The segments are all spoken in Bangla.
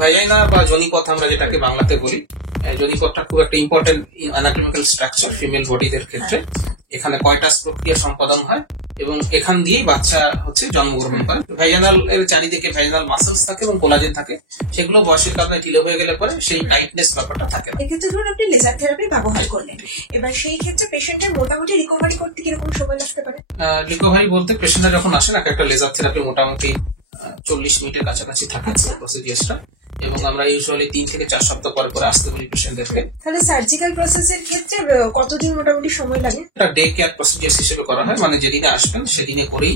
ভাজাইনা বা যোনিপথ আমরা যেটাকে বাংলাতে বলি, যোনিপথটা খুব একটা ইম্পর্টেন্ট অ্যানাটমিক্যাল স্ট্রাকচার ফিমেল বডিদের ক্ষেত্রে। এখানে কয়টাস প্রক্রিয়া সম্পাদন হয় এবং এখান দিয়েই বাচ্চা জন্মগ্রহণ করে। ভ্যাজানাল এর চারিদিকে ভ্যাজানাল মাসেলস থাকে এবং কোলাজেন থাকে, সেগুলো বয়সের কারণে ঢিলে হয়ে গেলে পরে সেই টাইটনেস ব্যাপারটা থাকে না। এক্ষেত্রে ধরুন আপনি লেজার থেরাপি ব্যবহার করলেন, এবার সেই ক্ষেত্রে পেশেন্টের মোটামুটি রিকভারি করতে কিরকম সময় লাগতে পারে? রিকভারি বলতে পেশেন্টরা যখন আসেন একটা লেজার থেরাপি মোটামুটি 40 মিনিটের কাছাকাছি থাকে প্রসিডিউরটা, এবং আমরা ইউজুয়ালি 3 থেকে 4 সপ্তাহ পরে পরে আসতে বলি পেশেন্টদেরকে। তাহলে সার্জিক্যাল প্রসেসের ক্ষেত্রে কতদিন মোটামুটি সময় লাগে? এটা ডে কেয়ার প্রসিডিউর হিসেবে করা হয়, মানে যেদিনে আসবেন সেদিনে করেই।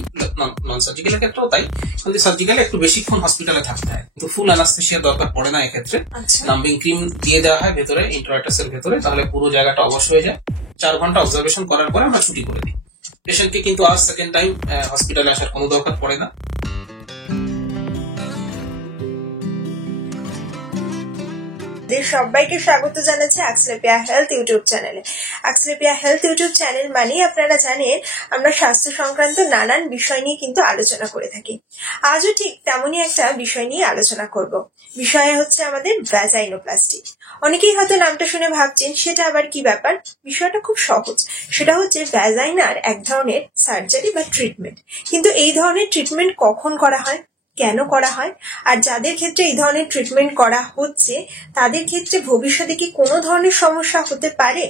নন সার্জিক্যাল ক্ষেত্রেও তাই, কিন্তু সার্জিক্যালে একটু বেশিক্ষণ হসপিটালে থাকতে হয়, কিন্তু ফুল অ্যানাস্থেসিয়া দরকার পড়ে না এক্ষেত্রে। নাম্বিং ক্রিম দিয়ে দেওয়া হয় ভেতরে, ইন্ট্রাটাসের ভেতরে, তাহলে পুরো জায়গাটা অবশ হয়ে যায়। 4 ঘন্টা অবজারভেশন করার পরে আমরা ছুটি করে দিই পেশেন্টকে, কিন্তু আর সেকেন্ড টাইম হসপিটালে আসার কোনো দরকার পড়ে না। সবাইকে স্বাগত জানাচ্ছি অ্যাক্সলেপিয়া হেলথ ইউটিউব চ্যানেলে। অ্যাক্সলেপিয়া হেলথ ইউটিউব চ্যানেল মানে আপনারা জানেন আমরা স্বাস্থ্য সংক্রান্ত নানান বিষয় নিয়ে কিন্তু আলোচনা করে থাকি। আজও ঠিক তেমনই একটা বিষয় নিয়ে আলোচনা করব। বিষয় হচ্ছে আমাদের ভ্যাজাইনোপ্লাস্টি। অনেকেই হয়তো নামটা শুনে ভাবছেন সেটা আবার কি ব্যাপার। বিষয়টা খুব সহজ, সেটা হচ্ছে ভ্যাজাইনার এক ধরনের সার্জারি বা ট্রিটমেন্ট। কিন্তু এই ধরনের ট্রিটমেন্ট কখন করা হয়, কেন করা হয়, আর যাদের ক্ষেত্রে এই ধরনের ট্রিটমেন্ট করা হচ্ছে তাদের ক্ষেত্রে ভবিষ্যতে কি কোনো ধরনের সমস্যা হতে পারে,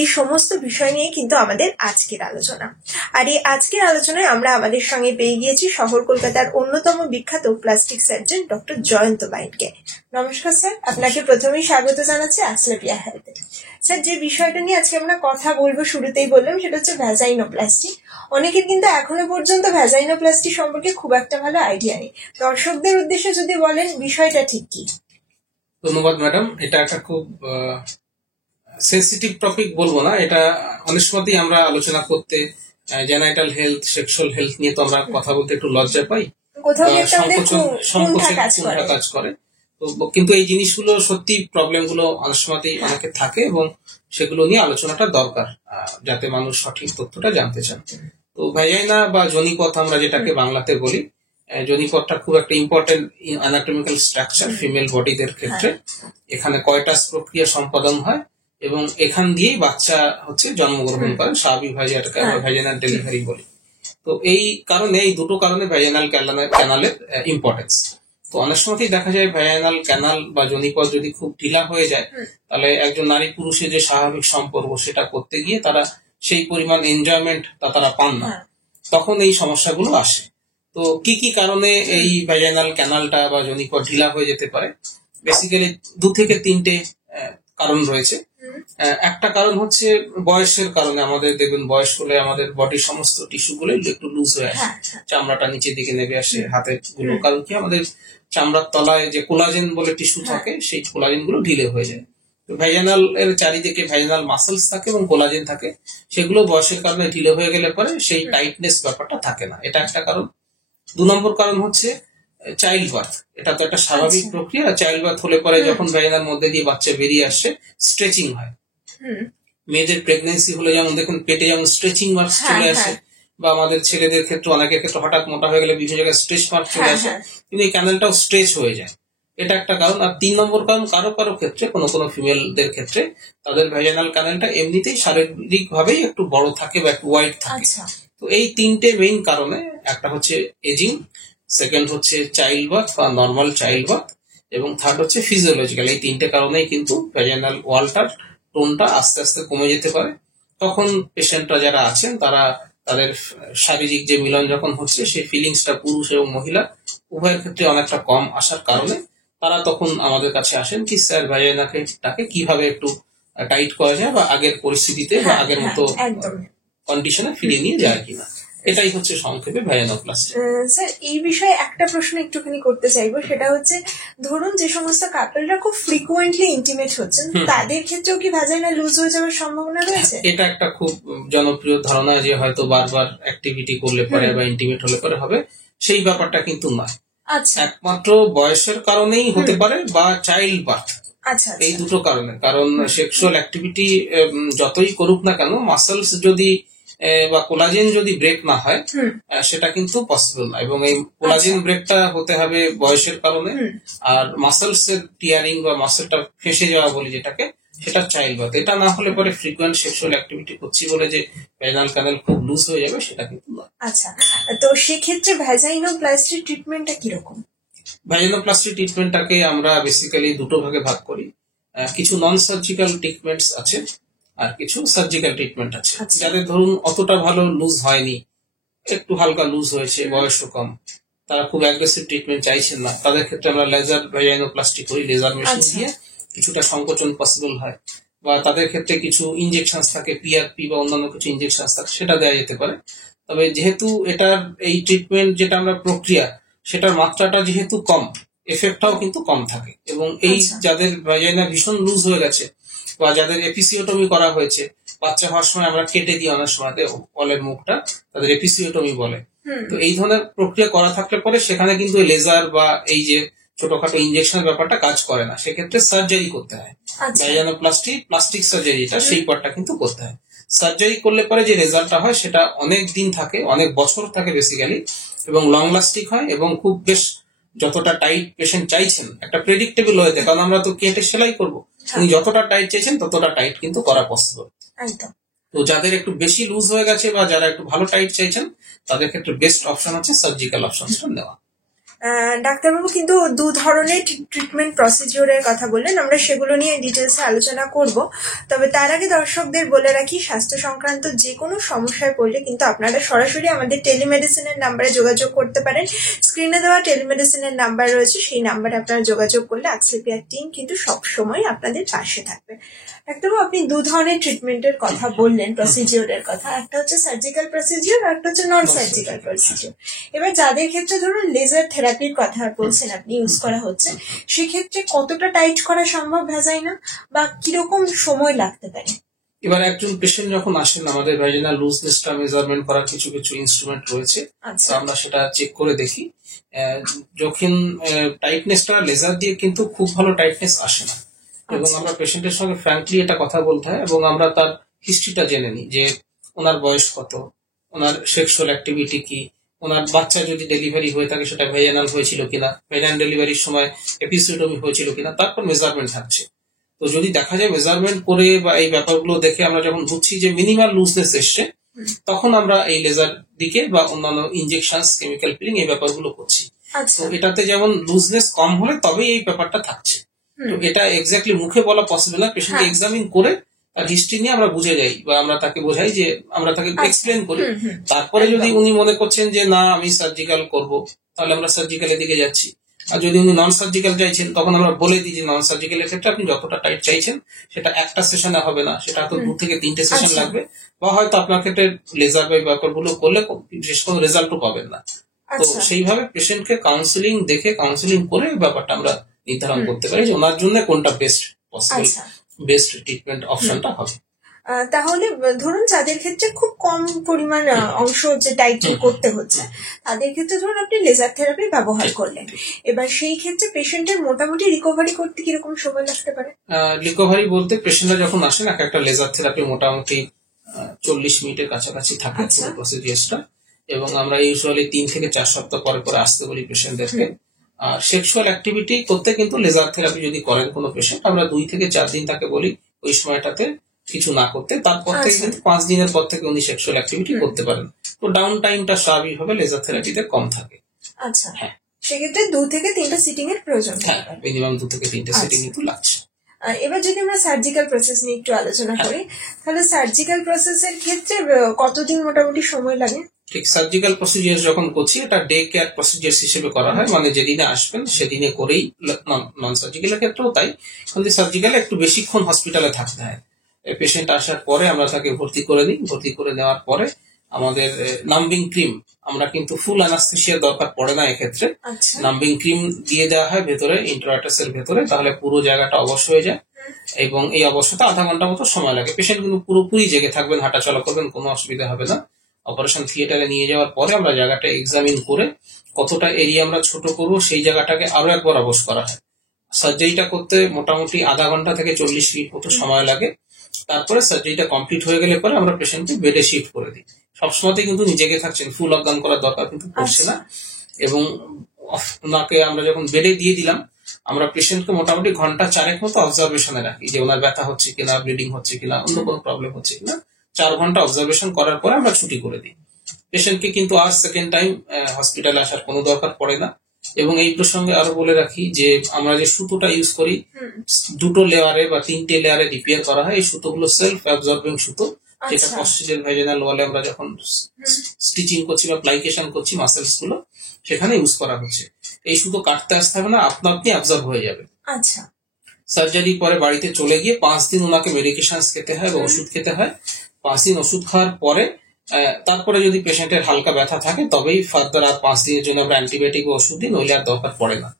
এই সমস্ত বিষয় নিয়ে কিন্তু আমাদের আজকের আলোচনা। আর এই আজকের আলোচনায় আমরা আমাদের সঙ্গে পেয়ে গিয়েছি শহর কলকাতার অন্যতম বিখ্যাত প্লাস্টিক সার্জন ডক্টর জয়ন্ত বাইনকে। নমস্কার স্যার, আপনাকে প্রথমেই স্বাগত জানাচ্ছি অ্যাক্সলেপিয়া হেলথে। স্যার, যে বিষয়টা নিয়ে আজকে আমরা কথা বলবো শুরুতেই বললাম সেটা হচ্ছে ভ্যাজাইনোপ্লাস্টি। অনেকের কিন্তু এখনো পর্যন্ত ভ্যাজাইনোপ্লাস্টি সম্পর্কে খুব একটা ভালো আইডিয়া নেই। দর্শকদের উদ্দেশ্যে যদি বলেন বিষয়টা ঠিক কি? ধন্যবাদ ম্যাডাম, এটা একটা খুব সেন্সিটিভ টপিক বলবো না, এটা অনেক সময়তেই আমরা আলোচনা করতে জেনাইটাল হেলথ, সেক্সুয়াল হেলথ নিয়ে তো আমরা কথা বলতে একটু লজ্জা পাই, সংকোচন কাজ করে। তো কিন্তু এই জিনিসগুলো সত্যি প্রবলেম গুলো অনেক সময়তেই অনেকে থাকে এবং সেগুলো নিয়ে আলোচনাটা দরকার, যাতে মানুষ সঠিক তথ্যটা জানতে চান। তো ভ্যাজাইনা বা যোনিপথ আমরা যেটাকে বাংলাতে বলি, যোনিপথটা খুব একটা ইম্পর্টেন্ট অ্যানাটমিক্যাল স্ট্রাকচার ফিমেল বডিদের ক্ষেত্রে। এখানে কয়টাস প্রক্রিয়া সম্পাদন হয় এবং এখান দিয়েই বাচ্চা জন্মগ্রহণ করে স্বাভাবিকভাবে, যেটাকে আমরা ভ্যাজাইনাল ডেলিভারি বলি। তো এই কারণে, এই দুটো কারণে ভ্যাজাইনাল ক্যানালের ইম্পর্টেন্স। তো অনেক সময়তেই দেখা যায় ভ্যাজাইনাল ক্যানাল বা যোনিপথ যদি খুব ঢিলা হয়ে যায়, তাহলে একজন নারী পুরুষের যে স্বাভাবিক সম্পর্ক সেটা করতে গিয়ে তারা সেই পরিমাণ এনজয়মেন্ট তারা পান না, তখন এই সমস্যাগুলো আসে। তো কি কি কারণে এই ভ্যাজাইনাল ক্যানালটা বা যোনিপথ ঢিলা হয়ে যেতে পারে? বেসিক্যালি 2 থেকে 3টে কারণ রয়েছে। একটা কারণ হচ্ছে বয়সের কারণে। আমাদের দেখবেন বয়স হলে আমাদের বডির সমস্ত টিস্যু গুলো একটু লুজ হয়ে আসে, চামড়াটা নিচের দিকে নেমে আসে, হাতের গুলো, কারণ কি আমাদের চামড়ার তলায় যে কোলাজেন বলে টিস্যু থাকে সেই কোলাজেন গুলো ঢিলে হয়ে যায়। তো ভ্যাজানাল এর চারিদিকে ভ্যাজানাল মাসেলস থাকে এবং কোলাজেন থাকে, সেগুলো বয়সের কারণে ঢিলে হয়ে গেলে পরে সেই টাইটনেস ব্যাপারটা থাকে না, এটা একটা কারণ। 2 নম্বর কারণ হচ্ছে চাইল্ড বার্থ। এটা তো একটা স্বাভাবিক প্রক্রিয়া। চাইল্ড বার্থ হলে পরে যখন ভ্যাজানার মধ্যে দিয়ে বাচ্চা বেরিয়ে আসছে, স্ট্রেচিং হয়। মেয়েদের প্রেগন্যান্সি হলে যেমন দেখুন পেটে যেমন স্ট্রেচিং মার্ক চলে আসে, বা আমাদের ছেলেদের ক্ষেত্রে অনেকের ক্ষেত্রে হঠাৎ মোটা হয়ে গেলে বিভিন্ন জায়গায় স্ট্রেচ মার্ক চলে আসে, কিন্তু এই ক্যানেলটাও স্ট্রেচ হয়ে যায়, এটা একটা কারণ। আর 3 নম্বর কারণ, কারো কারো ক্ষেত্রে, কোনো কোনো ফিমেলদের ক্ষেত্রে তাদের ভ্যাজানাল ক্যানেলটা এমনিতেই শারীরিক ভাবেই একটু বড় থাকে বা একটু ওয়াইড থাকে। তো এই 3টে মেইন কারণে, একটা হচ্ছে এজিং, সেকেন্ড হচ্ছে চাইল্ড বার্থ বা নর্মাল চাইল্ড বার্থ, এবং থার্ড হচ্ছে ফিজিওলজিক্যাল। এই 3টে কারণেই কিন্তু ভ্যাজানাল ওয়ালটার টোনটা আস্তে আস্তে কমে যেতে পারে। তখন পেশেন্টরা যারা আছেন তারা তাদের শারীরিক যে মিলন যখন হচ্ছে সেই ফিলিংসটা পুরুষ এবং মহিলা উভয়ের ক্ষেত্রে অনেকটা কম আসার কারণে তারা তখন আমাদের কাছে আসেন কি স্যার ভ্যাজাইনাটাকে কিভাবে একটু টাইট করা যায় বা আগের পরিস্থিতিতে বা আগের মতো কন্ডিশনে ফিরিয়ে নিয়ে যায় কিনা। এটাই হচ্ছে সংক্ষেপে ভ্যাজাইনোপ্লাস্টি। স্যার, এই বিষয়ে একটা প্রশ্ন একটুখানি করতে চাইবো, সেটা হচ্ছে ধরুন যে সমস্ত কাপলরা খুব ফ্রিকুয়েন্টলি ইন্টিমেট হচ্ছেন, তাদের ক্ষেত্রেও কি ভ্যাজাইনা লুজ হয়ে যাওয়ার সম্ভাবনা রয়েছে? এটা একটা খুব জনপ্রিয় ধারণা যে হয়তো বারবার অ্যাক্টিভিটি করলে পরে বা ইন্টিমেট হলে পরে হবে, সেই ব্যাপারটা কিন্তু নয়। একমাত্র বয়সের কারণেই হতে পারে বা চাইল্ড বার্থ, এই দুটো কারণে। কারণ সেক্সুয়াল অ্যাক্টিভিটি যতই করুক না কেন, মাসেলস যদি বা কোলাজেন যদি ব্রেক না হয় সেটা কিন্তু পসিবল না, এবং এই কোলাজেন ব্রেকটা হতে হবে বয়সের কারণে। আর মাসেলস এর টিয়ারিং বা মাসেলটা ফেসে যাওয়া বলি যেটাকে, সেটা চাইল্ড বার্থ। এটা না হলে পরে ফ্রিকুয়েন্ট সেক্সুয়াল অ্যাক্টিভিটি করছি বলে যে ভ্যাজাইনাল ক্যানাল খুব লুজ হয়ে যাবে সেটা কিন্তু নয়। আচ্ছা, তো সেক্ষেত্রে ভ্যাজাইনোপ্লাস্টি ট্রিটমেন্টটা কিরকম? ভ্যাজাইনোপ্লাস্টি ট্রিটমেন্টটাকে আমরা বেসিক্যালি দুটো ভাগে ভাগ করি। কিছু নন সার্জিক্যাল ট্রিটমেন্টস আছে আর কিছু সার্জিক্যাল ট্রিটমেন্ট আছে। যাদের ধরুন অতটা ভালো লুজ হয়নি, একটু হালকা লুজ হয়েছে, বয়সও কম, তারা খুব অ্যাগ্রেসিভ ট্রিটমেন্ট চাইছেন না, তাদের ক্ষেত্রে আমরা লেজার ভ্যাজাইনোপ্লাস্টি করি, লেজার মেশিন দিয়ে কিছুটা সংকোচন পসিবল হয়। বা তাদের ক্ষেত্রে কিছু ইনজেকশন থাকে, পিআরপি বা অন্যান্য কিছু ইনজেকশন থাকে, সেটা দেওয়া যেতে পারে। তবে যেহেতু এটার এই ট্রিটমেন্ট যেটা আমরা প্রক্রিয়া, সেটার মাত্রাটা যেহেতু কম, এফেক্টটাও কিন্তু কম থাকে। এবং এই যাদের ভ্যাজাইনা ভীষণ লুজ হয়ে গেছে বা যাদের এপিসিওটমি করা হয়েছে, বাচ্চা হওয়ার সময় আমরা কেটে দিই অনেক সময় অলের মুখটা, তাদের এপিসিওটমি বলে। তো এই ধরনের প্রক্রিয়া করা থাকলে পরে সেখানে কিন্তু লেজার বা এই যে ছোটখাটো ইনজেকশনের ব্যাপারটা কাজ করে না, সেক্ষেত্রে সার্জারি করতে হয়। ভ্যাজাইনোপ্লাস্টি, প্লাস্টিক সার্জারিটা, সেই পার্টটা কিন্তু করতে হয়। সার্জারি করলে পরে যে রেজাল্টটা হয় সেটা অনেক দিন থাকে, অনেক বছর থাকে বেসিক্যালি, এবং লং লাস্টিং হয়, এবং খুব বেশ যতটা টাইট পেশেন্ট চাইছেন একটা প্রেডিক্টেবল ওয়েতে, কারণ আমরা তো কেটে সেলাই করবো, উনি যতটা টাইট চাইছেন ততটা টাইট কিন্তু করা পসিবল। তো যাদের একটু বেশি লুজ হয়ে গেছে বা যারা একটু ভালো টাইট চাইছেন, তাদের ক্ষেত্রে বেস্ট অপশন হচ্ছে সার্জিক্যাল অপশনটা নেওয়া। ডাক্তারবাবু কিন্তু দু ধরনের ট্রিটমেন্ট প্রসিডিওরের কথা বললেন, আমরা সেগুলো নিয়ে ডিটেলসে আলোচনা করব। তবে তার আগে দর্শকদের বলে রাখি, স্বাস্থ্য সংক্রান্ত যে কোনো সমস্যায় পড়লে কিন্তু আপনারা সরাসরি আমাদের টেলিমেডিসিনের নাম্বারে যোগাযোগ করতে পারেন। স্ক্রিনে দেওয়া টেলিমেডিসিনের নাম্বার রয়েছে, সেই নাম্বারে আপনারা যোগাযোগ করলে অ্যাক্সলেপিয়ার টিম কিন্তু সবসময় আপনাদের পাশে থাকবে। ডাক্তারবাবু, আপনি দু ধরনের ট্রিটমেন্টের কথা বললেন, প্রসিডিওরের কথা, একটা হচ্ছে সার্জিক্যাল প্রসিডিওর আর একটা হচ্ছে নন সার্জিক্যাল প্রসিডিওর। এবার যাদের ক্ষেত্রে ধরুন লেজার থেরাপির কথা বলছেন আপনি, ইউজ করা হচ্ছে, সেক্ষেত্রে কতটা টাইট করা সম্ভব ভ্যাজাইনা বা কিরকম সময় লাগতে পারে? এবার একজন পেশেন্ট যখন আসেন, আমাদের ভ্যাজাইনাল লুজনেসটা মেজারমেন্ট করার কিছু কিছু ইনস্ট্রুমেন্ট রয়েছে, আমরা সেটা চেক করে দেখি। যখন টাইটনেসটা লেজার দিয়ে কিন্তু খুব ভালো টাইটনেস আসে না, এবং আমরা পেশেন্টের সঙ্গে ফ্র্যাঙ্কলি এটা কথা বলতে হয়, এবং আমরা তার হিস্ট্রিটা জেনে নিই যে ওনার বয়স কত, ওনার সেক্সুয়াল অ্যাক্টিভিটি কি, ওনার বাচ্চা যদি ডেলিভারি হয়ে থাকে সেটা ভ্যাজাইনাল হয়েছিল কিনা, ভ্যাজাইনাল ডেলিভারির সময় এপিসিওটমি হয়েছিল কিনা, তারপর মেজারমেন্ট থাকছে। তো যদি দেখা যায় মেজারমেন্ট করে বা এই ব্যাপারগুলো দেখে আমরা যখন বুঝছি যে মিনিমাল লুজনেস এসছে, তখন আমরা এই লেজার দিকে বা অন্যান্য ইনজেকশন, কেমিক্যাল পিলিং, এই ব্যাপারগুলো করছি। তো এটাতে যেমন লুজনেস কম হলে তবেই এই ব্যাপারটা থাকছে। তো এটা এক্স্যাক্টলি মুখে বলা পসিবল না, পেশেন্টকে এক্সামিন করে তার হিস্ট্রি নিয়ে আমরা বুঝে যাই বা আমরা তাকে বোঝাই, যে আমরা তাকে এক্সপ্লেন করি। তারপরে যদি উনি মনে করছেন যে না আমি সার্জিক্যাল করব, তাহলে আমরা সার্জিক্যালের দিকে যাচ্ছি। আর যদি উনি নন সার্জিক্যাল চাইছেন, তখন আমরা বলে দিই যে নন সার্জিক্যালের ক্ষেত্রে আপনি যতটা টাইট চাইছেন সেটা একটা সেশনে হবে না, সেটা তো 2 থেকে 3টে সেশন লাগবে, বা হয়তো আপনার ক্ষেত্রে লেজার বা ব্যাপারগুলো করলে বিশেষ কোনো রেজাল্টও পাবেন না। তো সেইভাবে পেশেন্টকে কাউন্সিলিং দেখে, কাউন্সিলিং করে ব্যাপারটা আমরা নির্ধারণ করতে পারি যে ওনার জন্য কোনটা বেস্ট পসিবল, বেস্ট ট্রিটমেন্ট অপশনটা হবে। তাহলে ধরুন যাদের ক্ষেত্রে খুব কম পরিমাণ অংশ যে টাইটেন করতে হচ্ছে, তাদের ক্ষেত্রে ধরুন আপনি লেজার থেরাপি ব্যবহার করলেন, এবার সেই ক্ষেত্রে পেশেন্টের মোটামুটি রিকভারি করতে কিরকম সময় লাগতে পারে? রিকভারি বলতে পেশেন্টরা যখন আসেন, একটা লেজার থেরাপি মোটামুটি 40 মিনিটের কাছাকাছি থাকে পুরো প্রসিডিউরটা, এবং আমরা ইউজুয়ালি 3 থেকে 4 সপ্তাহ পরে পরে আসতে বলি পেশেন্টদেরকে। আর সেক্সুয়াল অ্যাক্টিভিটি করতে কিন্তু লেজার থেরাপি যদি করেন কোনো পেশেন্ট, আমরা 2 থেকে 4 দিন তাকে বলি ওই সময়টাতে কিছু না করতে, তারপর থেকে কিন্তু 5 দিনের পর থেকে উনি সেক্সুয়াল অ্যাক্টিভিটি করতে পারেন। তো ডাউন টাইমটা স্বাভাবিকভাবে লেজার থেরাপিতে কম থাকে। আচ্ছা, হ্যাঁ, সেক্ষেত্রে 2 থেকে 3টা সিটিং এর প্রয়োজন। হ্যাঁ, মিনিমাম 2 থেকে 3টে সিটিং কিন্তু লাগছে। এবার যদি আমরা সার্জিক্যাল প্রসেস নিয়ে একটু আলোচনা করি, তাহলে সার্জিক্যাল প্রসেসের ক্ষেত্রে কতদিন মোটামুটি সময় লাগে? ঠিক, সার্জিক্যাল প্রসিডিউর যখন করছি, এটা ডে কেয়ার প্রসিডিউর হিসেবে করা হয়, মানে যেদিনে আসবেন সেদিনে করেই। নন সার্জিক্যালের ক্ষেত্রেও তাই, কিন্তু সার্জিক্যালে একটু বেশিক্ষণ হসপিটালে থাকতে হয়। পেশেন্ট আসার পরে আমরা তাকে ভর্তি করে দিই, ভর্তি করে নেওয়ার পরে আমাদের নাম্বিং ক্রিম, আমরা কিন্তু ফুল অ্যানাস্থেসিয়ার দরকার পড়ে না এক্ষেত্রে, নাম্বিং ক্রিম দিয়ে দেওয়া হয় ভেতরে, ইন্ট্রাটাসের ভেতরে, তাহলে পুরো জায়গাটা অবশ হয়ে যায়, এবং এই অবস্থাতে আধা ঘন্টা মতো সময় লাগে। পেশেন্ট কিন্তু পুরোপুরি জেগে থাকবেন, হাঁটাচলা করবেন, কোনো অসুবিধা হবে না। অপারেশন থিয়েটারে নিয়ে যাওয়ার পরে আমরা জায়গাটা এক্সামিন করে কতটা এরিয়া আমরা ছোট করবো, সেই জায়গাটাকে আরো একবার অবশ করা হয়। সার্জারিটা করতে মোটামুটি আধা ঘন্টা থেকে 40 মিনিট মতো সময় লাগে, তারপরে সার্জারিটা কমপ্লিট হয়ে গেলে পরে আমরা পেশেন্টকে বেডে শিফট করে দিই। সবসময়তে কিন্তু নিজেকে থাকছেন, ফুল অজ্ঞান করার দরকার কিন্তু পড়ছে না। এবং ওনাকে আমরা যখন বেডে দিয়ে দিলাম, আমরা পেশেন্টকে মোটামুটি ঘন্টা 4 মতো অবজারভেশনে রাখি, যে ওনার ব্যথা হচ্ছে কিনা, ব্লিডিং হচ্ছে কিনা, অন্য কোনো প্রবলেম হচ্ছে কিনা। 4 ঘন্টা অবজারভেশন করার পরে আমরা ছুটি করে দিই পেশেন্টকে। কিন্তু আর সেকেন্ড টাইম হসপিটালে আসার কোনো দরকার পড়ে না। এবং এই প্রসঙ্গে আরো বলে রাখি যে আমরা যে সুতোটা ইউজ করি 2 লেয়ারে বা 3টে লেয়ারে রিপেয়ার করা হয়। এই সুতোগুলো সেলফ অ্যাবজর্বিং সুতো, যেটা পশ্চিমের ভ্যাজিনাল ওয়ালে আমরা যখন স্টিচিং করছি বা প্লাইকেশন করছি মাসেলস গুলো, সেখানে ইউজ করা হচ্ছে। এই সুতো কাটতে আসতে হবে না, আপনা আপনি অ্যাবজর্ব হয়ে যাবে। আচ্ছা, সার্জারির পরে বাড়িতে চলে গিয়ে 5 দিন ওনাকে মেডিকেশন খেতে হয় এবং ওষুধ খেতে হয়। 5 দিন ওষুধ খাওয়ার পরে তারপরে যদি পেশেন্টের হালকা ব্যথা থাকে তবেই ফার্দার আর 5 দিনের জন্য আমরা অ্যান্টিবায়োটিক ওষুধ দিই, নইলে আর দরকার পড়ে না।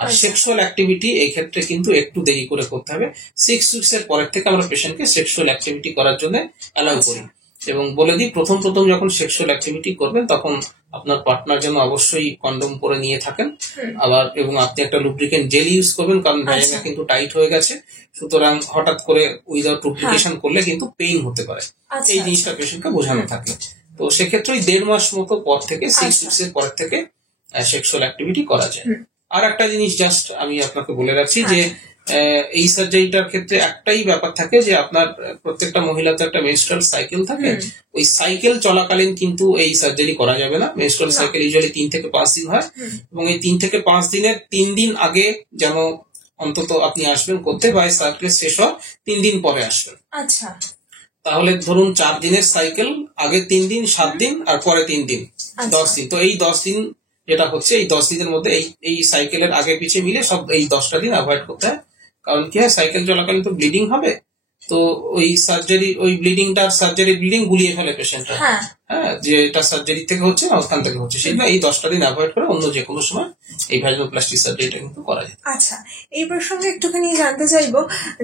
আর সেক্সুয়াল অ্যাক্টিভিটি এই ক্ষেত্রে কিন্তু একটু দেরি করে করতে হবে। 6 উইকস এর পরের থেকে আমরা পেশেন্টকে সেক্সুয়াল অ্যাক্টিভিটি করার জন্য অ্যালাউ করি। এবং বলে দিই, প্রথম যখন সেক্সুয়াল অ্যাক্টিভিটি করবেন তখন আপনার পার্টনার যেন অবশ্যই কন্ডোম পরে নিয়ে থাকেন। আবার এবং আপনি একটা লুব্রিকেন্ট জেল ইউজ করবেন, কারণ ভ্যাজিনা কিন্তু টাইট হয়ে গেছে, সুতরাং হঠাৎ করে উইদাউট লুব্রিকেশন করলে কিন্তু পেইন হতে পারে। এই জিনিসটা পেশেন্টকে বোঝানো থাকে। তো সেক্ষেত্রে 1.5 মাস মতো পর থেকে 6 উইকস এর পর থেকে সেক্সুয়াল অ্যাক্টিভিটি করা যায়। আর একটা জিনিস জাস্ট আমি আপনাকে বলে রাখছি যে এই সার্জারিটার ক্ষেত্রে একটাই ব্যাপার থাকে যে আপনার প্রত্যেকটা মহিলার তো একটা মেনস্ট্রুয়াল সাইকেল থাকে। ওই সাইকেল চলাকালীন কিন্তু এই সার্জারি করা যাবে না। মেনস্ট্রুয়াল সাইকেল ইউজুয়ালি 3 থেকে 5 দিন হয়, এবং এই 3 থেকে 5 দিনের 3 দিন আগে যেন অন্তত আপনি আসবেন করতে, বা সাইকেল শেষ হওয়ার 3 দিন পরে আসবেন। আচ্ছা, তাহলে ধরুন 4 দিনের সাইকেল, আগে 3 দিন, 7 দিন আর পরে 3 দিন, 10 দিন। তো এই 10 দিন যেটা হচ্ছে, এই 10 দিনের মধ্যে এই সাইকেলের আগে পিছে মিলে সব এই 10টা দিন অ্যাভয়েড করতে হয়। কারণ কি হয়, সাইকেল চলাকালীন তো ব্লিডিং হবে, তো ওই সার্জারি ব্লিডিং গুলিয়ে ফেলে পেশেন্টরা। হ্যাঁ, যে এটা সার্জারি থেকে হচ্ছে না ওখান থেকে হচ্ছে, সেটা এই 10টা দিন অ্যাভয়েড করে অন্য যে কোনো সময় এই ভ্যাজিনোপ্লাস্টি সার্জারিটা কিন্তু করা যায়। আচ্ছা, এই প্রসঙ্গে একটুখানি জানতে চাইবো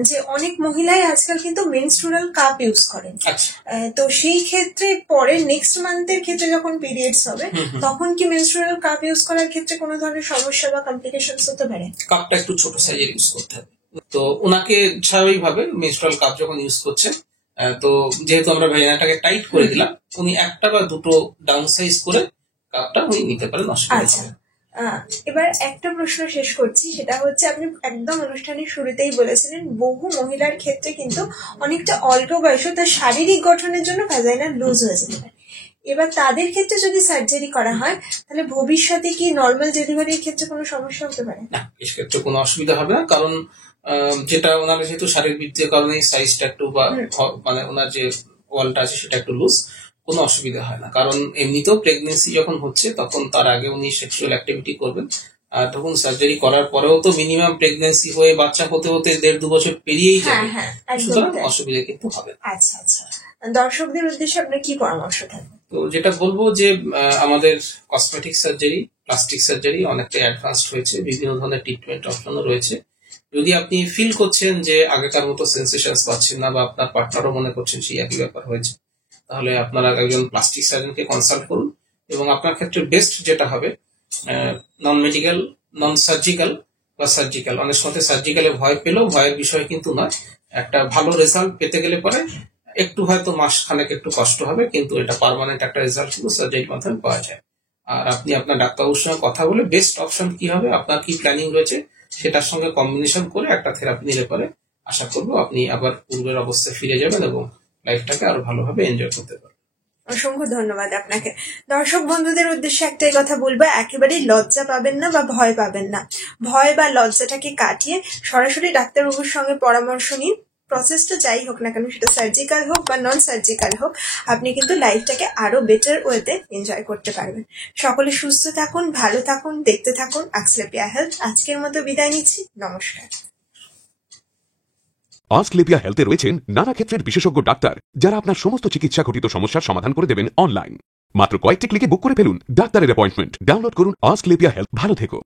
যে অনেক মহিলাই আজকাল কিন্তু মেনস্ট্রুয়াল কাপ ইউজ করেন। আচ্ছা, তো সেই ক্ষেত্রে পরে নেক্সট মান্থের ক্ষেত্রে যখন পিরিয়ডস হবে তখন কি মেনস্ট্রুয়াল কাপ ইউজ করার ক্ষেত্রে কোনো ধরনের সমস্যা বা কমপ্লিকেশনস হতে পারে? কাপটা একটু ছোট সাইজের ইউজ করতে হবে। তো ওনাকে স্বাভাবিকভাবে মেনস্ট্রুয়াল কাপ যখন ইউজ করছেন, তো যেহেতু আমরা ভ্যাজিনাটাকে টাইট করে দিলাম, উনি একটা বা দুটো ডাউন সাইজ করে কাপটা উনি নিতে পারেন, অসুবিধা হবে না। এবার একটা প্রশ্ন শেষ করছি, সেটা হচ্ছে আপনি একদম অনুষ্ঠানের শুরুতেই বলেছিলেন বহু মহিলার ক্ষেত্রে কিন্তু অনেকটা অল্প বয়সে তার শারীরিক গঠনের জন্য ভ্যাজাইনা লুজ হয়ে যেতে পারে। এবার তাদের ক্ষেত্রে যদি সার্জারি করা হয় তাহলে ভবিষ্যতে কি নর্মাল ডেলিভারির ক্ষেত্রে কোনো সমস্যা হতে পারে? না, এই ক্ষেত্রে কোনো অসুবিধা হবে না, কারণ যেটা ওনার যেহেতু শারীরবৃত্তির কারণে সাইজটা একটু বা মানে ওনার যে ওয়ালটা আছে সেটা একটু লুজ, কোনো অসুবিধা হয় না। কারণ এমনিতেও প্রেগনেন্সি যখন হচ্ছে তখন তার আগে উনি সেক্সুয়াল অ্যাক্টিভিটি করবেন, আর তখন সার্জারি করার পরেও তো মিনিমাম প্রেগনেন্সি হয়ে বাচ্চা হতে হতে 1.5-2 বছর পেরিয়েই যাবে, সুতরাং অসুবিধা কিন্তু হবে। আচ্ছা আচ্ছা, দর্শকদের উদ্দেশ্যে আপনার কি পরামর্শ থাকবে? তো যেটা বলবো যে আমাদের কসমেটিক সার্জারি, প্লাস্টিক সার্জারি অনেকটা অ্যাডভান্সড হয়েছে, বিভিন্ন ধরনের ট্রিটমেন্ট অপশনও রয়েছে। যদি আপনি ফিল করছেন যে আগেকার মতো সেন্সেশনস পাচ্ছেন না, বা আপনার পার্টনারও মনে করছেন সেই একই ব্যাপার হয়েছে, তাহলে আপনারা একজন প্লাস্টিক সার্জনকে কনসাল্ট করুন। এবং আপনার ক্ষেত্রে বেস্ট যেটা হবে, নন মেডিকেল, নন সার্জিক্যাল বা সার্জিক্যাল। অনেক সময় সার্জিক্যালে ভয় পেলেও ভয়ের বিষয় কিন্তু নয়, একটা ভালো রেজাল্ট পেতে গেলে পরে একটু হয়তো মাস খানেক একটু কষ্ট হবে, কিন্তু এটা পার্মানেন্ট একটা রেজাল্ট কিন্তু সার্জারির মাধ্যমে পাওয়া যায়। আর আপনি আপনার ডাক্তারবাবুর সঙ্গে কথা বলে বেস্ট অপশন কি হবে, আপনার কি প্ল্যানিং রয়েছে, সেটার সঙ্গে কম্বিনেশন করে একটা থেরাপি নিলে পরে আশা করবো আপনি আবার পূর্বের অবস্থায় ফিরে যাবেন এবং লাইফটাকে আরো ভালোভাবে এনজয় করতে পারবেন। অসংখ্য ধন্যবাদ আপনাকে। দর্শক বন্ধুদের উদ্দেশ্যে একটাই কথা বলবো, একেবারেই লজ্জা পাবেন না বা ভয় পাবেন না। ভয় বা লজ্জাটাকে কাটিয়ে সরাসরি ডাক্তারবাবুর সঙ্গে পরামর্শ নিন। প্রসেসটা যাই হোক না কেন, সেটা সার্জিক্যাল হোক বা নন সার্জিক্যাল হোক, আপনি কিন্তু লাইফটাকে আরো বেটার ওয়েতে এনজয় করতে পারবেন। সকলে সুস্থ থাকুন, ভালো থাকুন, দেখতে থাকুন আক্সলেপিয়া হেলথ। আজকের মতো বিদায় নিচ্ছি, নমস্কার। আস্কলেপিয়া হেলথে রয়েছেন নানা ক্ষেত্রের বিশেষজ্ঞ ডাক্তার, যারা আপনার সমস্ত চিকিৎসা ঘটিত সমস্যার সমাধান করে দেবেন অনলাইন। মাত্র কয়েকটি ক্লিকে বুক করে ফেলুন ডাক্তারের অ্যাপয়েন্টমেন্ট। ডাউনলোড করুন আস্কলেপিয়া হেলথ। ভালো থেকো।